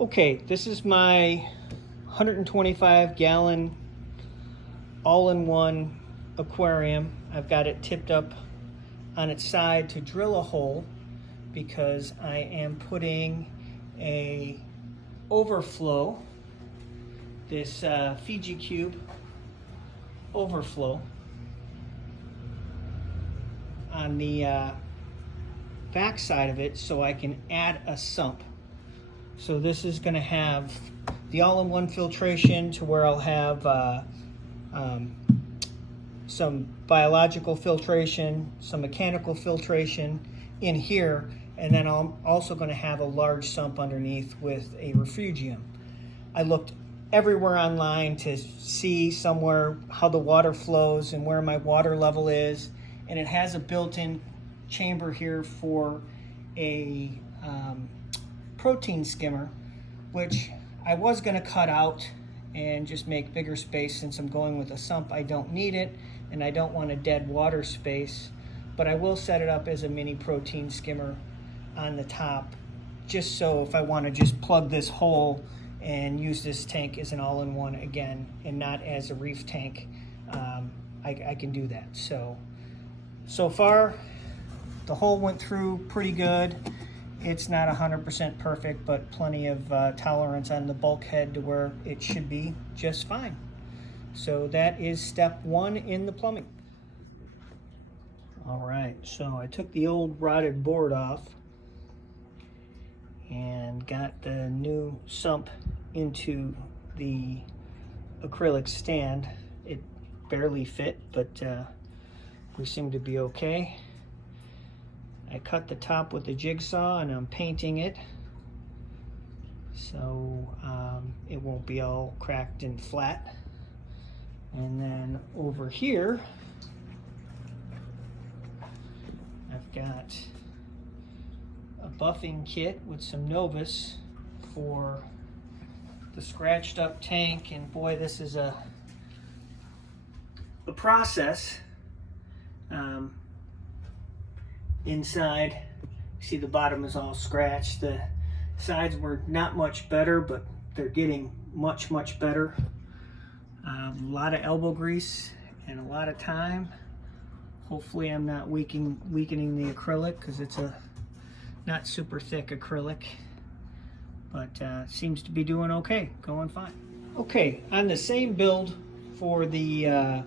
Okay, this is my 125 gallon all-in-one aquarium. I've got it tipped up on its side to drill a hole because I am putting a overflow, this Fiji cube overflow on the back side of it so I can add a sump. So this is going to have the all-in-one filtration to where I'll have some biological filtration, some mechanical filtration in here, and then I'm also going to have a large sump underneath with a refugium. I looked everywhere online to see somewhere how the water flows and where my water level is, and it has a built-in chamber here for a protein skimmer, which I was going to cut out and just make bigger space. Since I'm going with a sump, I don't need it, and I don't want a dead water space, but I will set it up as a mini protein skimmer on the top, just so if I want to just plug this hole and use this tank as an all-in-one again and not as a reef tank, I can do that. So far the hole went through pretty good. It's not 100% perfect, but plenty of tolerance on the bulkhead to where it should be just fine. So that is step one in the plumbing. All right, so I took the old rotted board off and got the new sump into the acrylic stand. It barely fit, but we seem to be okay. I cut the top with the jigsaw and I'm painting it so it won't be all cracked and flat. And then over here I've got a buffing kit with some Novus for the scratched up tank, and boy, this is a process. Inside, you see the bottom is all scratched. The sides were not much better, but they're getting much better. A lot of elbow grease and a lot of time. Hopefully I'm not weakening the acrylic, because it's a not super thick acrylic, but seems to be doing okay, going fine. Okay, on the same build for the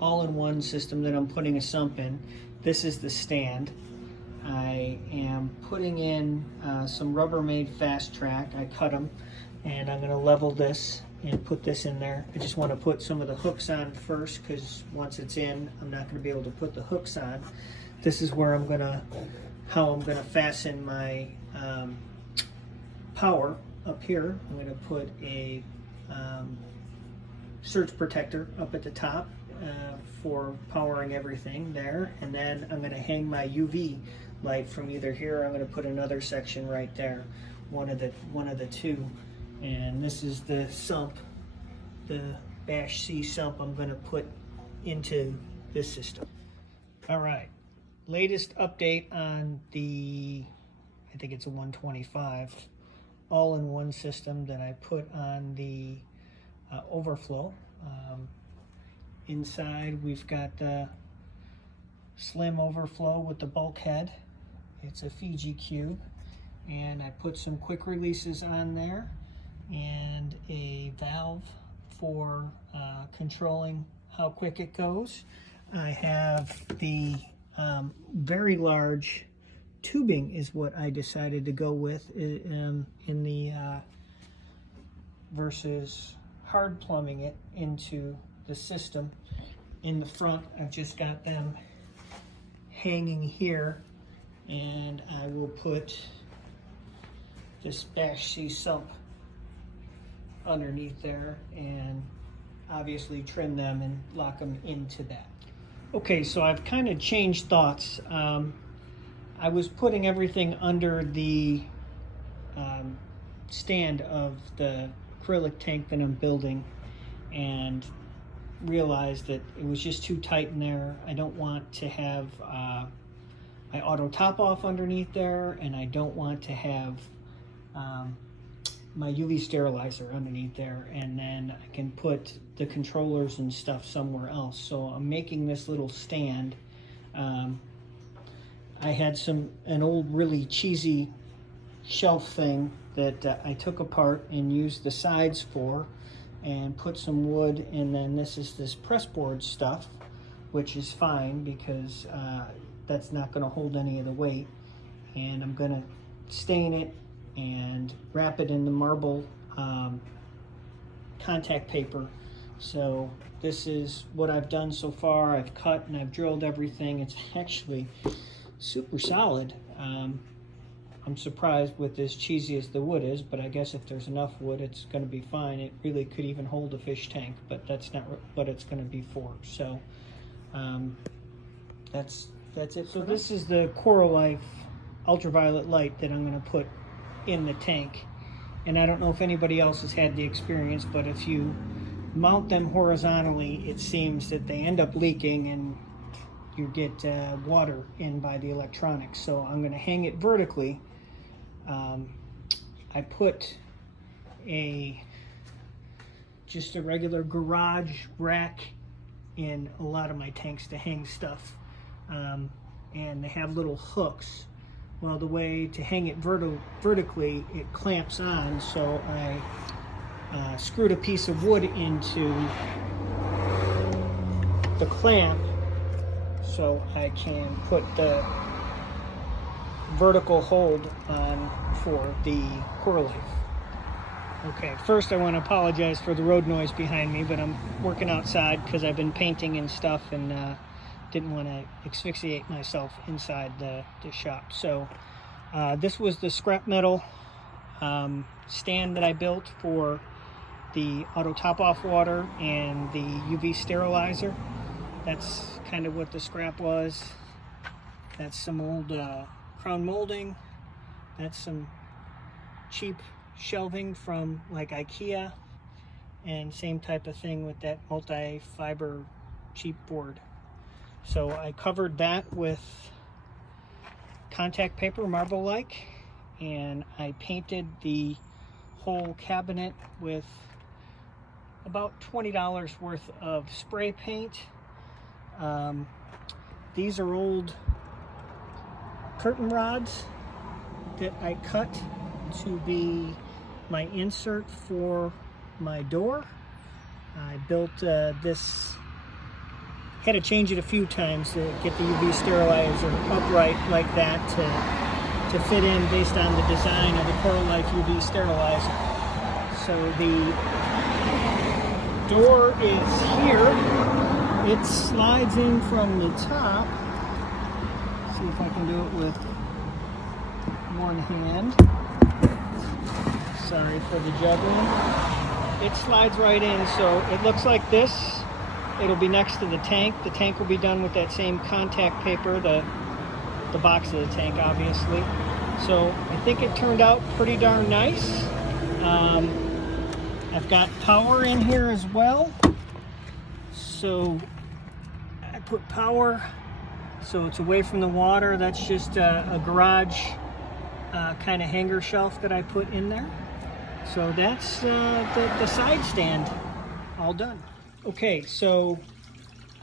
all-in-one system that I'm putting a sump in, this is the stand. I am putting in some Rubbermaid Fast Track. I cut them, and I'm going to level this and put this in there. I just want to put some of the hooks on first, because once it's in, I'm not going to be able to put the hooks on. This is where how I'm going to fasten my power up here. I'm going to put a surge protector up at the top for powering everything there, and then I'm going to hang my UV light from either here, or I'm going to put another section right there, one of the two. And this is the sump, the Bash C sump I'm going to put into this system. All right, latest update on the, I think it's a 125 all-in-one system that I put on the overflow. Inside we've got the slim overflow with the bulkhead. It's a Fiji cube, and I put some quick releases on there and a valve for controlling how quick it goes. I have the very large tubing is what I decided to go with in the versus hard plumbing it into the system. In the front, I've just got them hanging here, and I will put this Bash C sump underneath there and obviously trim them and lock them into that. Okay, so I've kind of changed thoughts. I was putting everything under the stand of the acrylic tank that I'm building, and realized that it was just too tight in there. I don't want to have my auto top off underneath there, and I don't want to have my UV sterilizer underneath there, and then I can put the controllers and stuff somewhere else. So I'm making this little stand. I had an old really cheesy shelf thing that I took apart and used the sides for, and put some wood, and then this is this pressboard stuff, which is fine because that's not going to hold any of the weight. And I'm going to stain it and wrap it in the marble contact paper. So this is what I've done so far. I've cut and I've drilled everything. It's actually super solid. I'm surprised with as cheesy as the wood is, but I guess if there's enough wood, it's going to be fine. It really could even hold a fish tank, but that's not what it's going to be for. So that's it. So this is the Coral Life ultraviolet light that I'm going to put in the tank. And I don't know if anybody else has had the experience, but if you mount them horizontally, it seems that they end up leaking and you get water in by the electronics. So I'm going to hang it vertically. I put just a regular garage rack in a lot of my tanks to hang stuff, and they have little hooks. Well, the way to hang it vertically, it clamps on, so I screwed a piece of wood into the clamp so I can put the vertical hold on for the Coral Life. Okay, first I want to apologize for the road noise behind me, but I'm working outside because I've been painting and stuff, and didn't want to asphyxiate myself inside the shop. So this was the scrap metal stand that I built for the auto top off water and the UV sterilizer. That's kind of what the scrap was. That's some old crown molding. That's some cheap shelving from like IKEA, and same type of thing with that multi-fiber cheap board. So I covered that with contact paper, marble-like, and I painted the whole cabinet with about $20 worth of spray paint. These are old curtain rods that I cut to be my insert for my door. I built this, had to change it a few times to get the UV sterilizer upright like that to fit in based on the design of the Coral Life UV sterilizer. So the door is here. It slides in from the top. See if I can do it with one hand. Sorry for the juggling. It slides right in, so it looks like this. It'll be next to the tank. The tank will be done with that same contact paper, the box of the tank, obviously. So I think it turned out pretty darn nice. I've got power in here as well. So I put power so it's away from the water. That's just a garage kind of hanger shelf that I put in there. So that's the side stand all done. Okay, so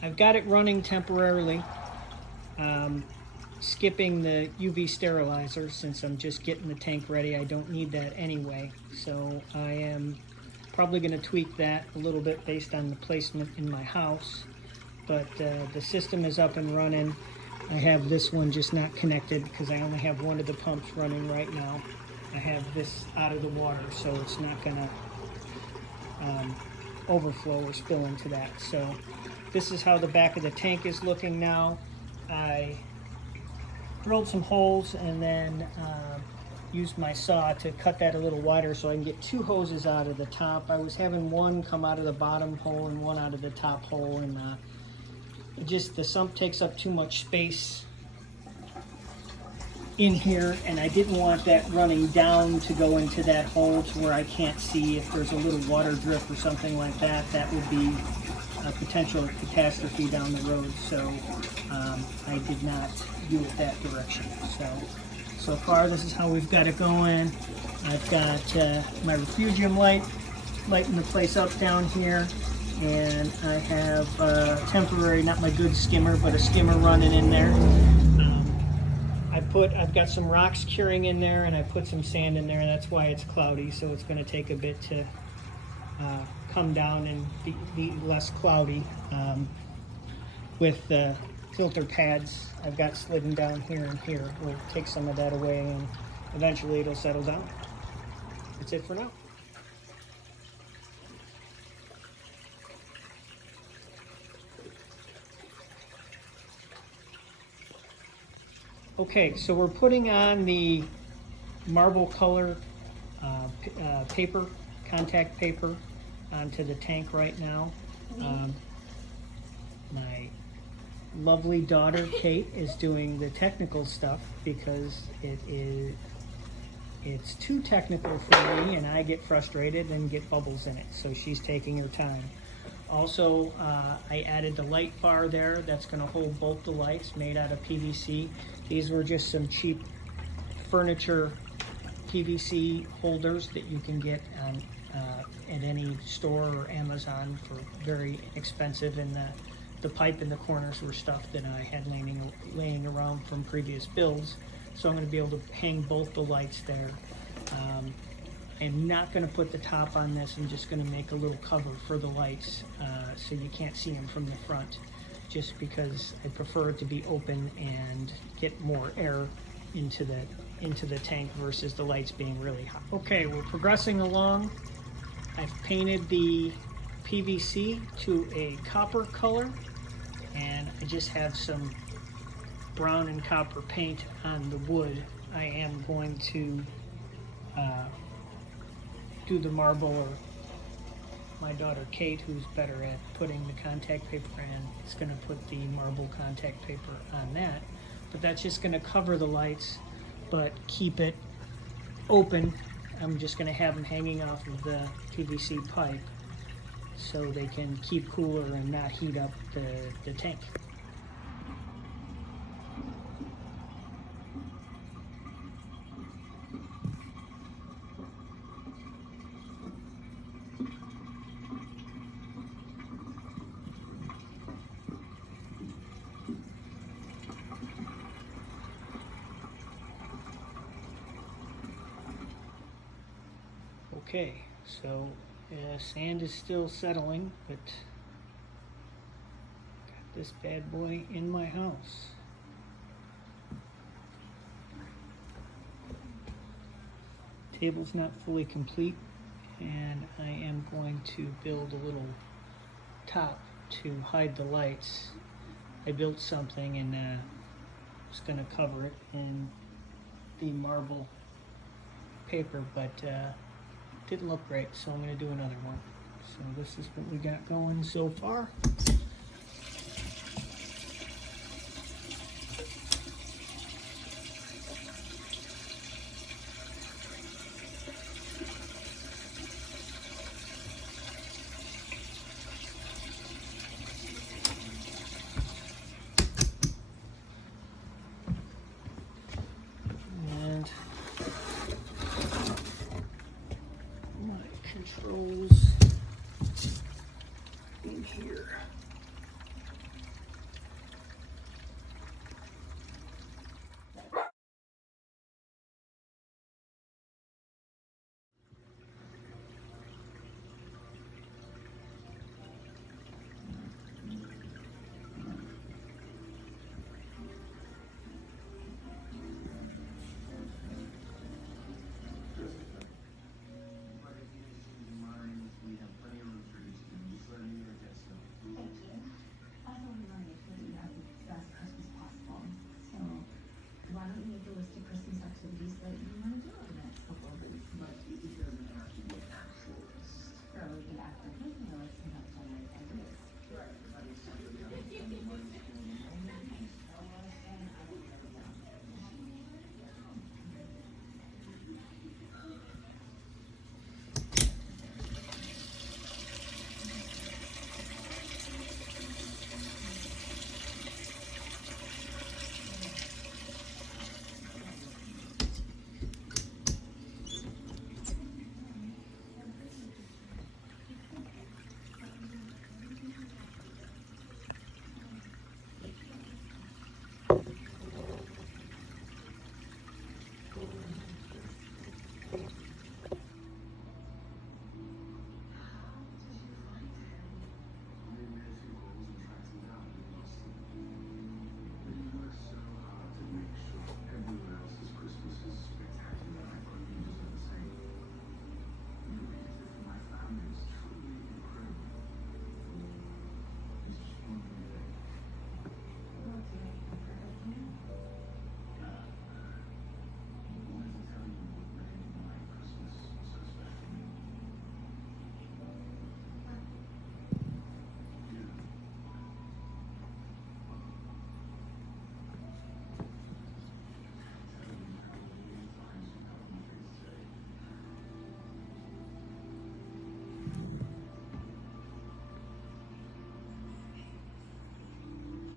I've got it running temporarily, skipping the UV sterilizer since I'm just getting the tank ready. I don't need that anyway, so I am probably going to tweak that a little bit based on the placement in my house. But the system is up and running. I have this one just not connected because I only have one of the pumps running right now. I have this out of the water, so it's not going to overflow or spill into that. So this is how the back of the tank is looking now. I drilled some holes and then used my saw to cut that a little wider so I can get two hoses out of the top. I was having one come out of the bottom hole and one out of the top hole, and the sump takes up too much space in here, and I didn't want that running down to go into that hole to where I can't see if there's a little water drip or something like that. That would be a potential catastrophe down the road, so I did not do it that direction. So So far, this is how we've got it going. I've got my refugium lighting the place up down here, and I have temporary, not my good skimmer, but a skimmer running in there. I've got some rocks curing in there, and I put some sand in there, and that's why it's cloudy. So it's going to take a bit to come down and be less cloudy. With the filter pads I've got slidden down here and here, we'll take some of that away, and eventually it'll settle down. That's it for now. Okay, so we're putting on the marble color paper, contact paper, onto the tank right now. My lovely daughter Kate is doing the technical stuff because it's too technical for me, and I get frustrated and get bubbles in it, so she's taking her time. Also, I added the light bar there that's going to hold both the lights, made out of PVC. These were just some cheap furniture PVC holders that you can get at any store or Amazon for very expensive, and the pipe in the corners were stuff that I had laying around from previous builds. So I'm going to be able to hang both the lights there. I'm not going to put the top on this. I'm just going to make a little cover for the lights so you can't see them from the front, just because I prefer it to be open and get more air into the tank versus the lights being really hot. Okay, we're progressing along. I've painted the PVC to a copper color, and I just have some brown and copper paint on the wood. I am going to do the marble, or my daughter Kate, who's better at putting the contact paper in, is going to put the marble contact paper on that. But that's just going to cover the lights, but keep it open. I'm just going to have them hanging off of the PVC pipe so they can keep cooler and not heat up the tank. Okay, so sand is still settling, but got this bad boy in my house. Table's not fully complete, and I am going to build a little top to hide the lights. I built something and was going to cover it in the marble paper, but didn't look great, so I'm going to do another one. So this is what we got going so far. And my controls in here.